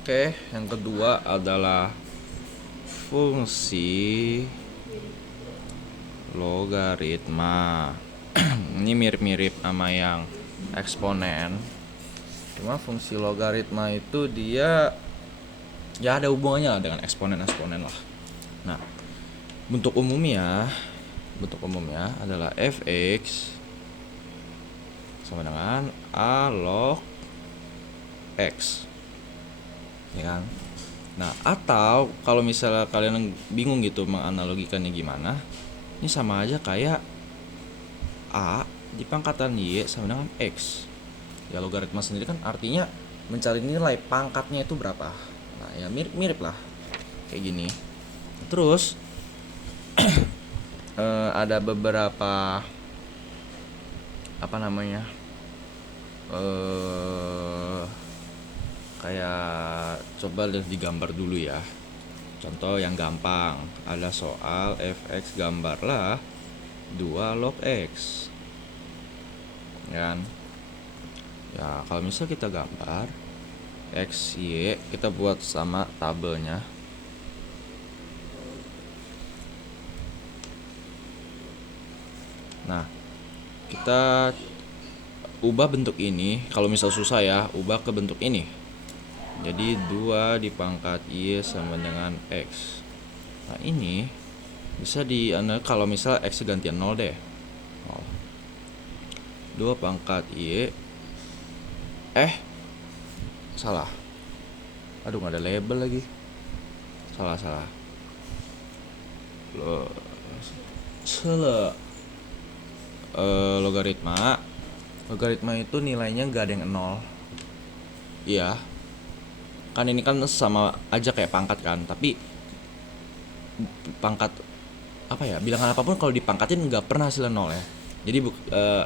Oke, yang kedua adalah fungsi logaritma. Ini mirip-mirip sama yang eksponen. Cuma fungsi logaritma itu dia ya ada hubungannya lah dengan eksponen-eksponen lah. Nah, bentuk umumnya adalah fx sama dengan a log x, ya kan? Nah, atau kalau misalnya kalian bingung gitu menganalogikannya gimana, ini sama aja kayak a di pangkatan y sama dengan x. Ya logaritma sendiri kan artinya mencari nilai pangkatnya itu berapa. Nah, ya mirip-mirip lah kayak gini. Terus ada beberapa apa namanya kayak coba lihat digambar dulu ya. Contoh yang gampang, ada soal fx gambarlah 2 log x, kan? Ya kalau misal kita gambar x y, kita buat sama tabelnya. Nah, kita ubah bentuk ini. Kalau misal susah ya, ubah ke bentuk ini. Jadi 2 di pangkat y sama dengan x. Nah, ini bisa kalau misal x gantian 0 deh. 2 pangkat y. Salah. Aduh, nggak ada label lagi. Salah. Logaritma itu nilainya nggak ada yang 0. Iya. Kan ini kan sama aja kayak pangkat kan, tapi pangkat apa ya, bilangan apapun kalau dipangkatin nggak pernah hasilnya 0 ya. Jadi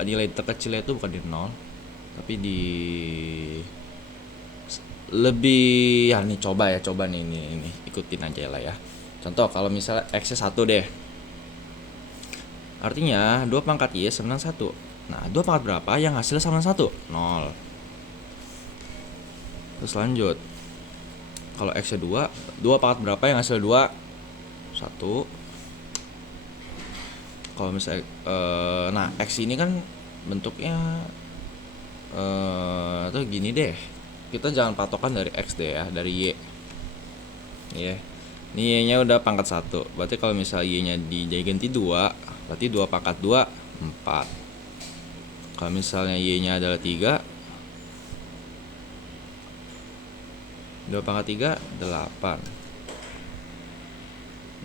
nilai terkecilnya itu bukan di 0, tapi di lebih ya. Nih coba nih ini ikutin aja lah ya. Contoh kalau misalnya x 1 deh, artinya 2 pangkat y sama dengan 1. Nah, 2 pangkat berapa yang hasilnya sama dengan 1? 0. Terus lanjut, kalau x 2 pangkat berapa yang hasil 2? 1. Kalau misalnya nah x ini kan bentuknya tuh gini deh. Kita jangan patokan dari x deh ya, dari y. Ya. Ini y-nya udah pangkat 1. Berarti kalau misalnya y-nya diganti 2, berarti 2 pangkat 2 4. Kalau misalnya y-nya adalah 3, 2 pangkat 3 8.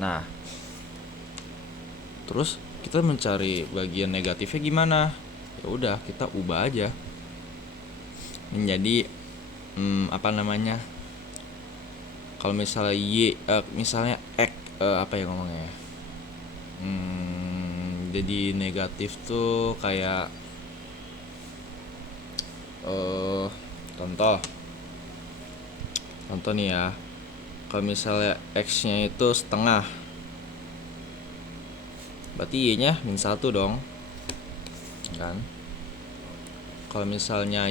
Nah, terus kita mencari bagian negatifnya gimana? Ya udah, kita ubah aja menjadi apa namanya? Kalau misalnya misalnya x apa ya ngomongnya ya? Jadi negatif tuh kayak contoh nih ya. Kalau misalnya x-nya itu setengah, berarti y-nya -1 dong, kan? Kalau misalnya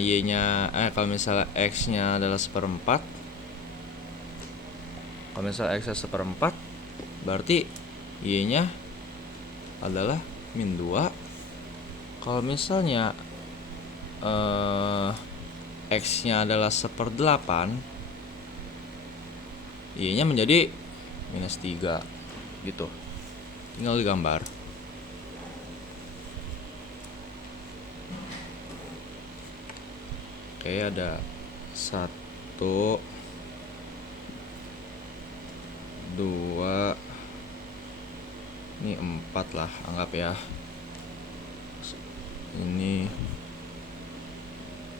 kalau misalnya x-nya adalah 1/4, kalau misalnya x-nya 1/4, berarti y-nya adalah -2. Kalau misalnya x-nya adalah 1/8, y-nya menjadi -3 gitu. Tinggal digambar. Oke, ada 1 2, ini 4 lah anggap ya. Ini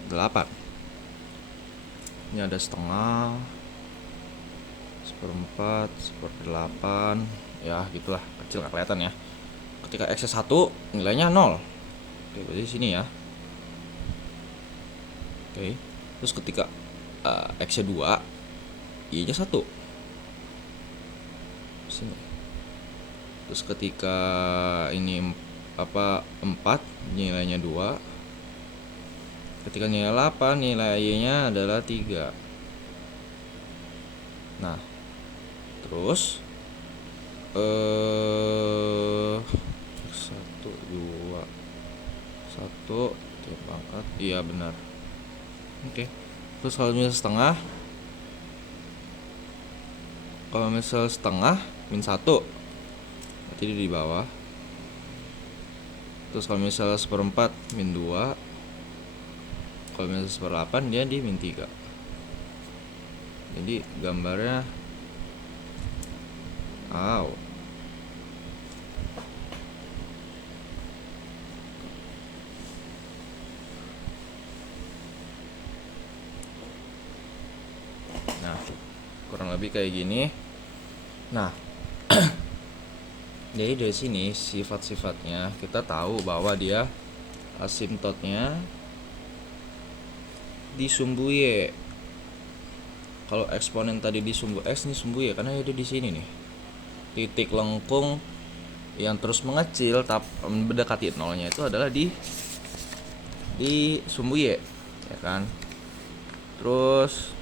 8. Ini ada setengah, 1/4, 1/8, ya gitulah, kecil gak kelihatan ya. Ketika x 1 nilainya 0. Oke, berarti sini ya. Oke. Terus ketika x 2, y nya 1 sini. Terus ketika ini 4, nilainya 2. Ketika nilai 8, nilai y nya adalah 3. Nah, terus satu dua satu pangkat, iya benar. Oke. Terus kalau misal setengah min 1 berarti dia di bawah. Terus kalau misal 1/4 min 2, kalau misal 1/8 dia di min 3. Jadi gambarnya nah kurang lebih kayak gini. Nah, jadi dari sini sifat-sifatnya kita tahu bahwa dia asimptotnya di sumbu Y. Kalau eksponen tadi di sumbu X, nih sumbu Y karena ada di sini nih. Titik lengkung yang terus mengecil tapi mendekati nolnya itu adalah di sumbu Y, ya kan? Terus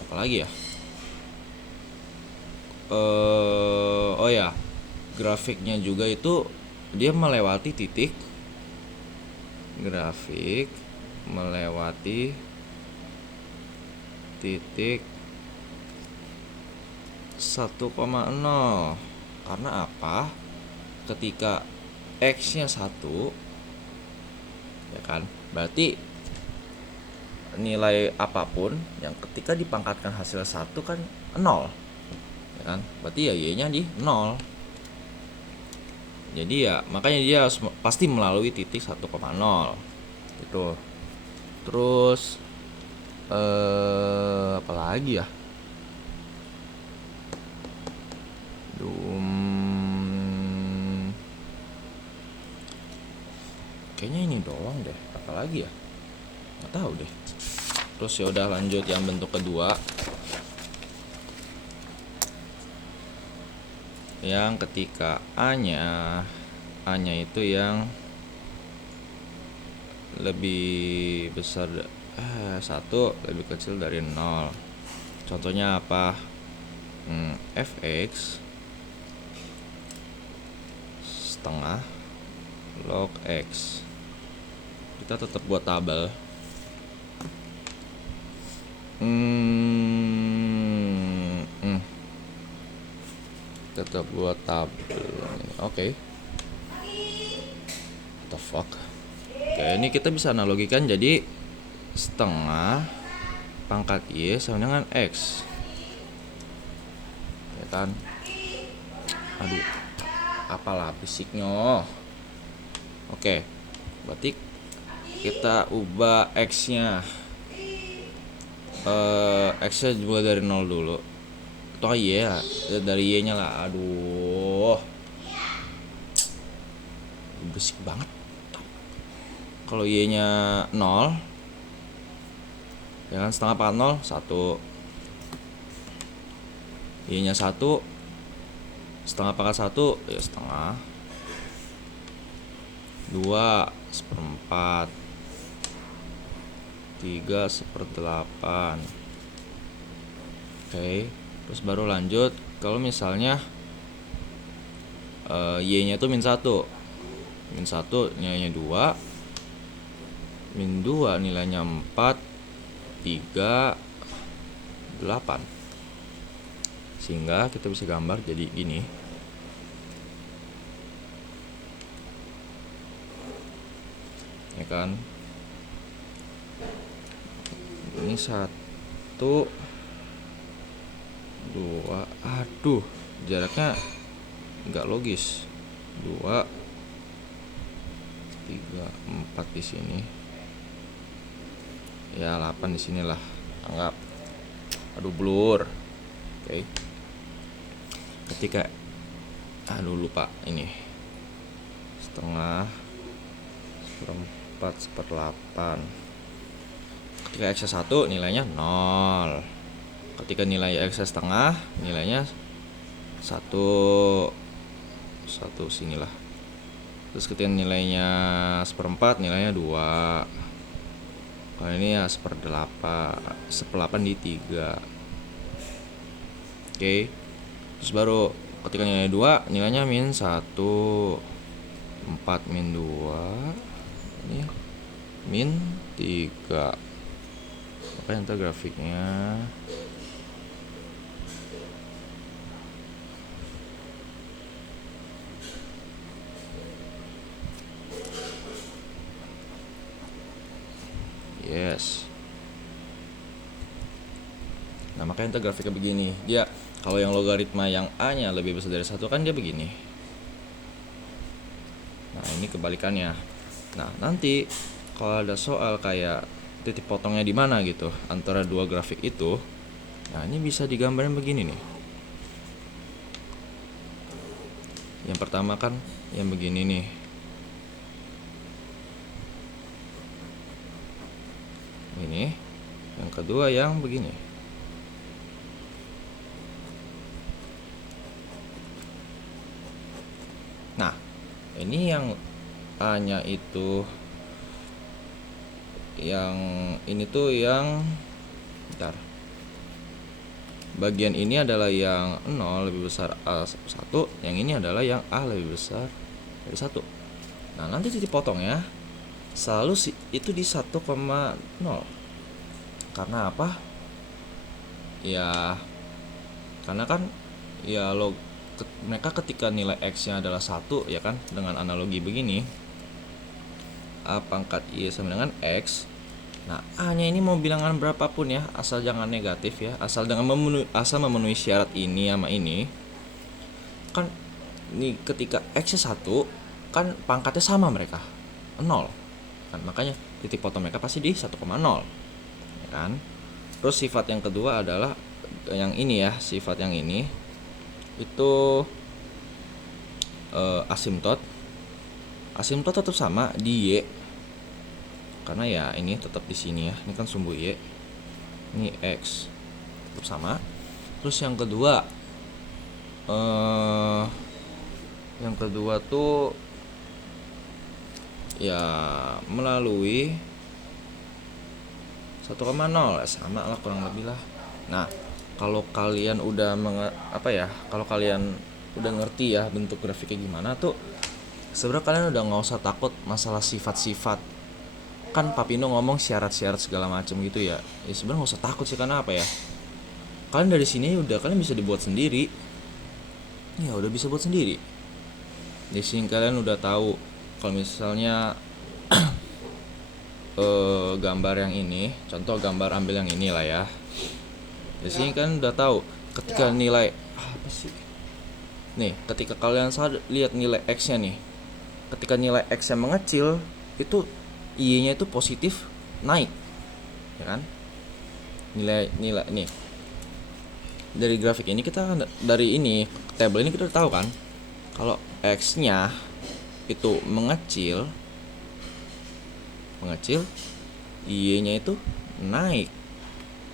apa lagi ya? Oh ya, grafiknya juga itu dia melewati titik, grafik melewati titik 1,0. Karena apa? Ketika X-nya 1, ya kan, berarti nilai apapun yang ketika dipangkatkan hasil 1 kan 0, ya kan, berarti ya Y-nya di 0. Jadi ya makanya dia pasti melalui titik 1,0 gitu. Terus apa lagi ya? Kayaknya ini doang deh. Apa lagi ya? Nggak tahu deh. Terus ya udah lanjut yang bentuk kedua. Yang ketika A-nya itu yang lebih besar 1 lebih kecil dari 0. Contohnya apa? Fx setengah log X. Kita tetap buat tabel. Tetap buat tabel. Oke. What the fuck? Oke, ini kita bisa analogikan jadi setengah pangkat Y sama dengan X, ya kan? Aduh, apalah fisiknya. Oke, berarti kita ubah X-nya. X-nya juga dari 0 dulu. Atau Y ya, dari Y-nya lah. Aduh, berisik banget. Kalau Y-nya 0, ya kan, setengah pangkat 0 1. Y-nya 1, setengah pangkat 1 ya setengah. 2 1/4, 3 1/8. Oke, terus baru lanjut kalau misalnya Y-nya itu min 1 nilainya 2, min 2 nilainya 4, 3, 8. Sehingga kita bisa gambar jadi gini. Ya kan? Ini 1, 2. Aduh, jaraknya nggak logis. 2, 3, 4 di sini. Ya 8 di sinilah. Anggap. Aduh, blur. Oke. Ketika lupa ini. Setengah 1/4 1/8. Ketika X 1 nilainya 0. Ketika nilai X setengah nilainya 1 sinilah. Terus ketika nilainya 1/4, nilainya 2. Kalau ini ya 1/8 di 3. Oke. Terus baru ketika nilai 2, nilainya -1. 4 -2. Ini -3. Oke, ntar grafiknya. Yes. Nah, makanya ntar grafiknya begini. Dia kalau yang logaritma yang A-nya lebih besar dari 1 kan dia begini. Nah, ini kebalikannya. Nah, nanti kalau ada soal kayak titik potongnya di mana gitu antara dua grafik itu, nah ini bisa digambarin begini nih. Yang pertama kan yang begini nih. Ini. Yang kedua yang begini. Nah, ini yang A-nya itu, yang ini tuh yang bentar. Bagian ini adalah yang 0 lebih besar A1, yang ini adalah yang A lebih besar dari 1. Nah, nanti titik potongnya selalu itu di 1,0. Karena apa? Ya, karena kan ya mereka ketika nilai X-nya adalah 1, ya kan, dengan analogi begini, A pangkat Y sama dengan X. Nah, A-nya ini mau bilangan berapapun ya, asal jangan negatif ya, asal memenuhi syarat ini sama ini. Kan nih ketika X-nya 1, kan pangkatnya sama mereka, 0. Kan makanya titik potong mereka pasti di 1,0. Ya kan? Terus sifat yang kedua adalah yang ini ya, sifat yang ini itu asimtot. Asimtot tetap sama di Y. Karena ya ini tetap di sini ya. Ini kan sumbu Y. Ini X. Tetap sama. Terus yang kedua tuh ya melalui 1,0 sama lah kurang lebih lah. Nah, kalau kalian udah kalau kalian udah ngerti ya bentuk grafiknya gimana tuh, sebenarnya kalian udah nggak usah takut masalah sifat-sifat. Kan Papino ngomong syarat-syarat segala macam gitu ya. Ya sebenarnya nggak usah takut sih, karena apa ya? Kalian dari sini kalian bisa dibuat sendiri. Ya udah bisa buat sendiri. Di sini kalian udah tahu kalau misalnya gambar yang ini, contoh gambar ambil yang ini lah ya. Di sini kan udah tahu ketika nilai apa sih? Nih, ketika kalian lihat nilai X-nya nih. Ketika nilai X-nya mengecil, itu Y-nya itu positif naik. Ya kan? Nilai nih. Dari grafik ini dari ini tabel ini kita udah tahu kan kalau X-nya itu mengecil, Y-nya itu naik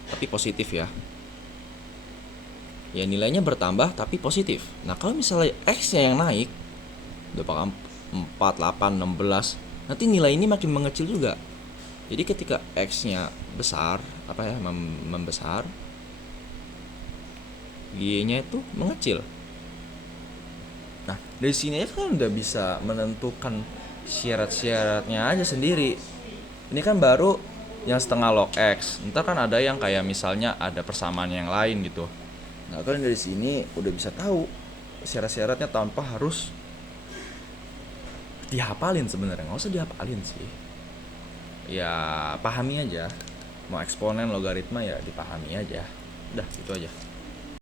tapi positif ya. Ya nilainya bertambah tapi positif. Nah, kalau misalnya X-nya yang naik udah 4, 8, 16, nanti nilai ini makin mengecil juga. Jadi ketika X-nya besar, membesar, Y-nya itu mengecil. Nah, dari sini kan udah bisa menentukan syarat-syaratnya aja sendiri. Ini kan baru yang setengah log X. Ntar kan ada yang kayak misalnya ada persamaan yang lain gitu. Nah, kalian dari sini udah bisa tahu syarat-syaratnya tanpa harus dihafalin sebenarnya. Nggak usah dihafalin sih. Ya pahami aja. Mau eksponen logaritma ya dipahami aja. Udah, gitu aja.